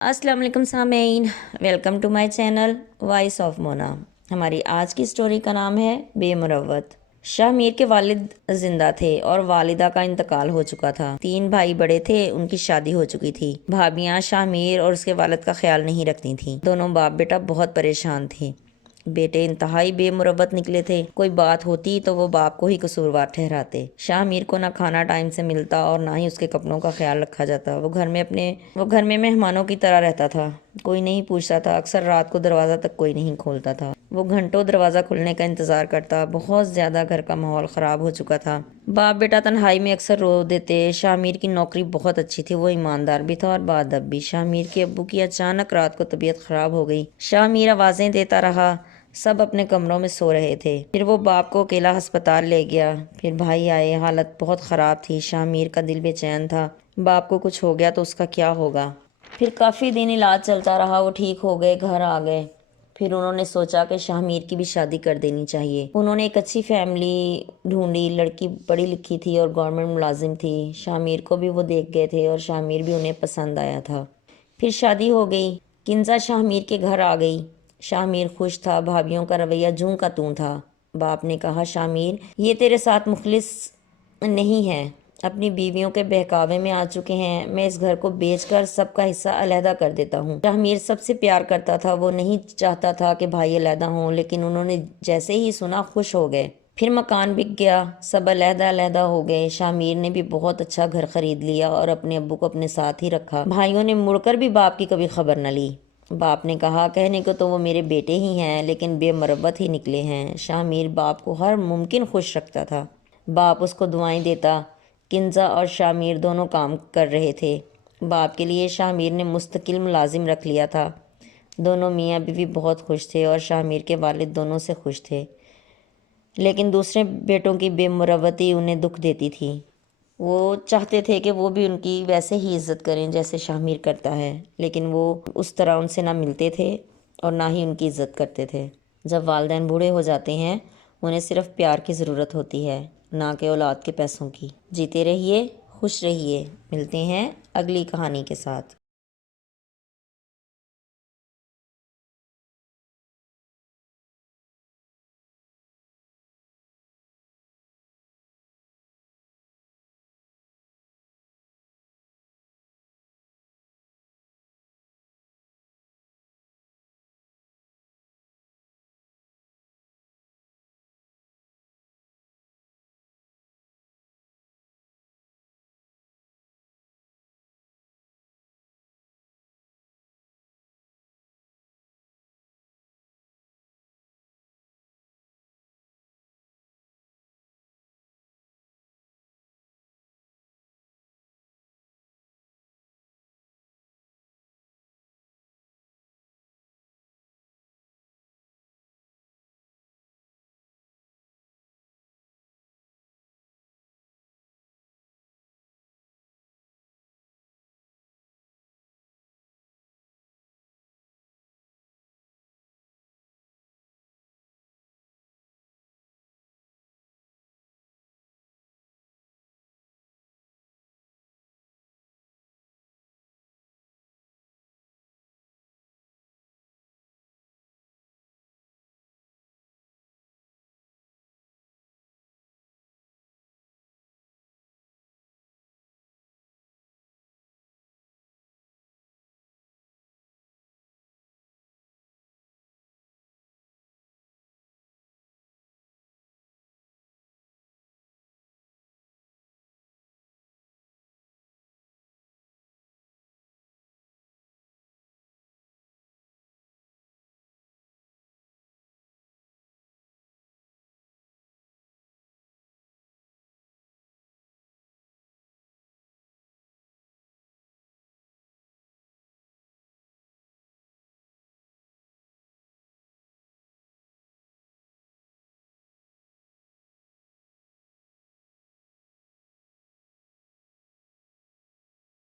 अस्सलाम वालेकुम सामीन, welcome to my channel voice of Mona. हमारी आज की स्टोरी का नाम है बेमुरव्वत। शाह मीर के वालिद जिंदा थे और वालिदा का इंतकाल हो चुका था। 3 भाई बड़े थे, उनकी शादी हो चुकी थी। भाभियां शाह मीर और उसके वालिद का ख्याल नहीं रखती थीं। दोनों बाप बेटा बहुत परेशान थे। बेटे इंतहाई बेमुरव्वत निकले थे। कोई बात होती तो वो बाप को ही कसूरवार ठहराते। शाह मीर को ना खाना टाइम से मिलता और ना ही उसके कपड़ों का ख्याल रखा जाता। वो घर में मेहमानों की तरह रहता था। कोई नहीं पूछता था। अक्सर रात को दरवाज़ा तक कोई नहीं खोलता था। वो घंटों दरवाज़ा खुलने का इंतज़ार करता। बहुत ज़्यादा घर का माहौल ख़राब हो चुका था। बाप बेटा तन्हाई में अक्सर रो देते। शामिर की नौकरी बहुत अच्छी थी, वो ईमानदार भी था और बाअदब भी। शामिर के अब्बू की अचानक रात को तबीयत ख़राब हो गई। शामिर आवाज़ें देता रहा। सब अपने कमरों में सो रहे थे। फिर वो बाप को अकेला अस्पताल ले गया। फिर भाई आए। हालत बहुत ख़राब थी। शामिर का दिल बेचैन था। बाप को कुछ हो गया तो उसका क्या होगा। फिर काफ़ी दिन इलाज चलता रहा। वो ठीक हो गए, घर आ गए। फिर उन्होंने सोचा कि शाहमीर की भी शादी कर देनी चाहिए। उन्होंने एक अच्छी फैमिली ढूंढी। लड़की पढ़ी लिखी थी और गवर्नमेंट मुलाजिम थी। शाहमीर को भी वो देख गए थे और शाहमीर भी उन्हें पसंद आया था। फिर शादी हो गई। किंजा शाहमीर के घर आ गई। शाहमीर खुश था। भाभीियों का रवैया जूं का तूं था। बाप ने कहा, शाहमीर ये तेरे साथ मुखलिस नहीं है, अपनी बीवियों के बहकावे में आ चुके हैं। मैं इस घर को बेचकर सबका हिस्सा अलहदा कर देता हूँ। शाहमीर सबसे प्यार करता था। वो नहीं चाहता था कि भाई अलहदा हों, लेकिन उन्होंने जैसे ही सुना खुश हो गए। फिर मकान बिक गया। सब अलहदा अलहदा हो गए। शाहमीर ने भी बहुत अच्छा घर खरीद लिया और अपने अब्बू को अपने साथ ही रखा। भाइयों ने मुड़कर भी बाप की कभी खबर न ली। बाप ने कहा, कहने को तो वो मेरे बेटे ही हैं, लेकिन बेमरवत ही निकले हैं। शाहमीर बाप को हर मुमकिन खुश रखता था। बाप उसको दुआएं देता। किंजा और शामिर दोनों काम कर रहे थे। बाप के लिए शामिर ने मुस्तकिल मुलाजिम रख लिया था। दोनों मियाँ बीवी बहुत खुश थे और शामिर के वालिद दोनों से खुश थे। लेकिन दूसरे बेटों की बेमुरवती उन्हें दुख देती थी। वो चाहते थे कि वो भी उनकी वैसे ही इज़्ज़त करें जैसे शामिर करता है, लेकिन वो उस तरह उनसे ना मिलते थे और ना ही उनकी इज़्ज़त करते थे। जब वालिदैन बूढ़े हो जाते हैं, उन्हें सिर्फ प्यार की ज़रूरत होती है, ना कि औलाद के पैसों की। जीते रहिए, खुश रहिए। मिलते हैं अगली कहानी के साथ।